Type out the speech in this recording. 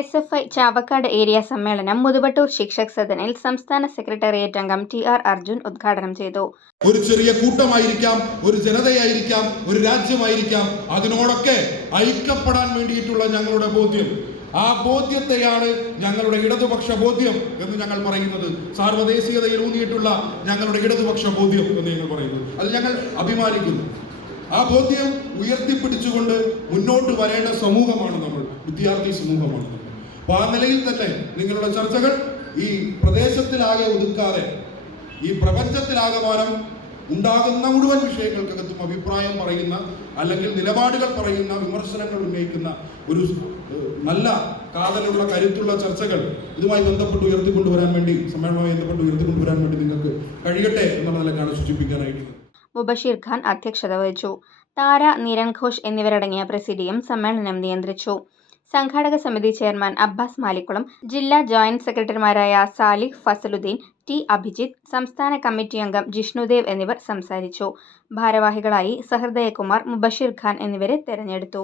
S F I Chavakkad area സമ്മേളനം മുതുവട്ടൂർ ശിക്ഷക് സദനിൽ സംസ്ഥാന secretariat അംഗം ടി ആർ അർജുൻ ഉദ്ഘാടനം ചെയ്തു. ഒരു ചെറിയ കൂട്ടമായിരിക്കാം ഒരു ജനതയായിരിക്കാം ഒരു രാജ്യമായിരിക്കാം. അതിനോടൊക്കെ ഐക്യപ്പെടാൻ വേണ്ടിയിട്ടുള്ള ഞങ്ങളുടെ ബോധ്യം. ആ ബോധ്യത്തെയാണ് ഞങ്ങളുടെ ഇടതുപക്ഷ ബോധ്യം എന്ന് ഞങ്ങൾ പറയുന്നത്. സാർവദേശീയതയിൽ ഊന്നിയിട്ടുള്ള ഞങ്ങളുടെ ഇടതുപക്ഷ ബോധ്യം എന്ന് ഞങ്ങൾ പറയുന്നത്. അത് ഞങ്ങൾ അഭിമാനിക്കുന്നു. ആ ബോധ്യം ഉയർത്തിപ്പിടിച്ചുകൊണ്ട് മുന്നോട്ട് വരേണ്ട സമൂഹമാണ് നമ്മൾ. വിദ്യാർത്ഥി സമൂഹമാണ് അപ്പൊ ആ നിലയിൽ തന്നെ നിങ്ങളുടെ ചർച്ചകൾ ഈ പ്രദേശത്തിലാകെ ഒതുക്കാതെ ഈ പ്രപഞ്ചത്തിലാകമാനം ഉണ്ടാകുന്ന മുഴുവൻ വിഷയങ്ങൾക്കകത്തും അഭിപ്രായം പറയുന്ന അല്ലെങ്കിൽ നിലപാടുകൾ പറയുന്ന വിമർശനങ്ങൾ ഉന്നയിക്കുന്ന ഒരു നല്ല കാതലുള്ള കരുത്തുള്ള ചർച്ചകൾ ഇതുമായി ബന്ധപ്പെട്ട് ഉയർത്തിക്കൊണ്ടുവരാൻ വേണ്ടി സമ്മേളനവുമായി ബന്ധപ്പെട്ട് ഉയർത്തിക്കൊണ്ടുവരാൻ വേണ്ടി നിങ്ങൾക്ക് കഴിയട്ടെ എന്നുള്ള നിലക്കാണ് സൂചിപ്പിക്കാനായിട്ട്. മുബഷീർ ഖാൻ അധ്യക്ഷത വഹിച്ചു. താര നിരൺ ഘോഷ് എന്നിവരടങ്ങിയ പ്രസിഡിയം സമ്മേളനം നിയന്ത്രിച്ചു. സംഘാടക സമിതി ചെയർമാൻ അബ്ബാസ് മാലിക്കുളം ജില്ലാ ജോയിന്റ് സെക്രട്ടറിമാരായ സാലിഹ് ഫസലുദ്ദീൻ ടി അഭിജിത്ത് സംസ്ഥാന കമ്മിറ്റി അംഗം ജിഷ്ണുദേവ് എന്നിവർ സംസാരിച്ചു. ഭാരവാഹികളായി സഹൃദയകുമാർ മുബഷീർ ഖാൻ എന്നിവരെ തെരഞ്ഞെടുത്തു.